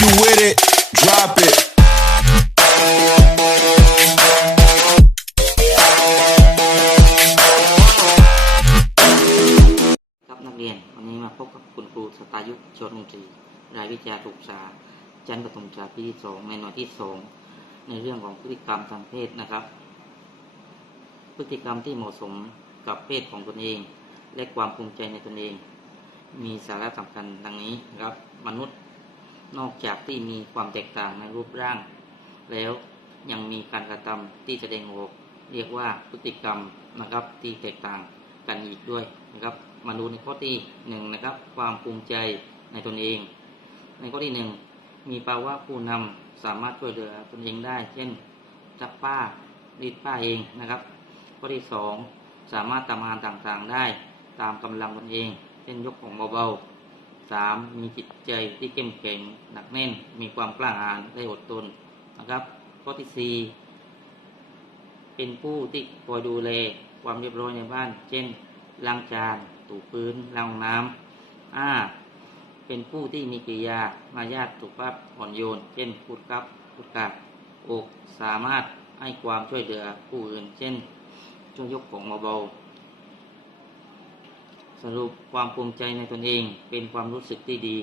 you with it, drop it. ครับนักเรียน วันนี้มาพบกับคุณครูสตายุทธชนตรีรายวิชาศึกษาชั้นประถมศึกษาปีที่สองในหน่วยที่สองในเรื่องของพฤติกรรมทางเพศนะครับ พฤติกรรมที่เหมาะสมกับเพศของตนเอง และความภูมิใจในตนเอง มีสาระสำคัญดังนี้นะครับ มนุษย์ นอกจากที่มีความแตกต่างในรูปร่าง แล้วยังมีการกระทำที่แสดงออกเรียกว่าพฤติกรรมนะครับที่แตกต่างกันอีกด้วยนะครับมาดูในข้อที่หนึ่งนะครับความภูมิใจในตนเอง ในข้อที่หนึ่งมีภาวะผู้นำสามารถช่วยเหลือตนเองได้ เช่นจับป้ารีดป้าเองนะครับ ข้อที่สองสามารถทำงานต่างๆได้ตามกำลังตนเอง เช่นยกของเบาๆ สามมีจิตใจที่เข้มแข็งหนักแน่น มีความกล้าหาญได้อดทนนะครับ ข้อที่สี่เป็นผู้ที่คอยดูแลความเรียบร้อยในบ้าน เช่นล้างจานถูพื้นล้างน้ำอ่าเป็นผู้ที่มีกิริยามารยาทสุภาพอ่อนโยน เช่นพูดครับพูดกาบอกสามารถให้ความช่วยเหลือผู้อื่น เช่นช่วยยกของเบาๆ สรุปความภูมิใจในตนเอง เป็นความรู้สึกที่ดี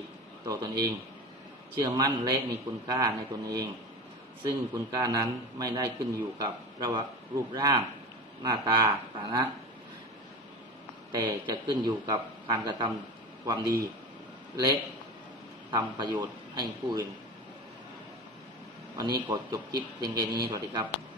ต่อตนเอง เชื่อมั่นและมีคุณค่าในตนเอง ซึ่งคุณค่านั้นไม่ได้ขึ้นอยู่กับระวรูปร่าง หน้าตาฐานะ แต่จะขึ้นอยู่กับการกระทำความดี และทำประโยชน์ให้ผู้อื่น วันนี้ขอจบคลิปเพียงแค่นี้สวัสดีครับ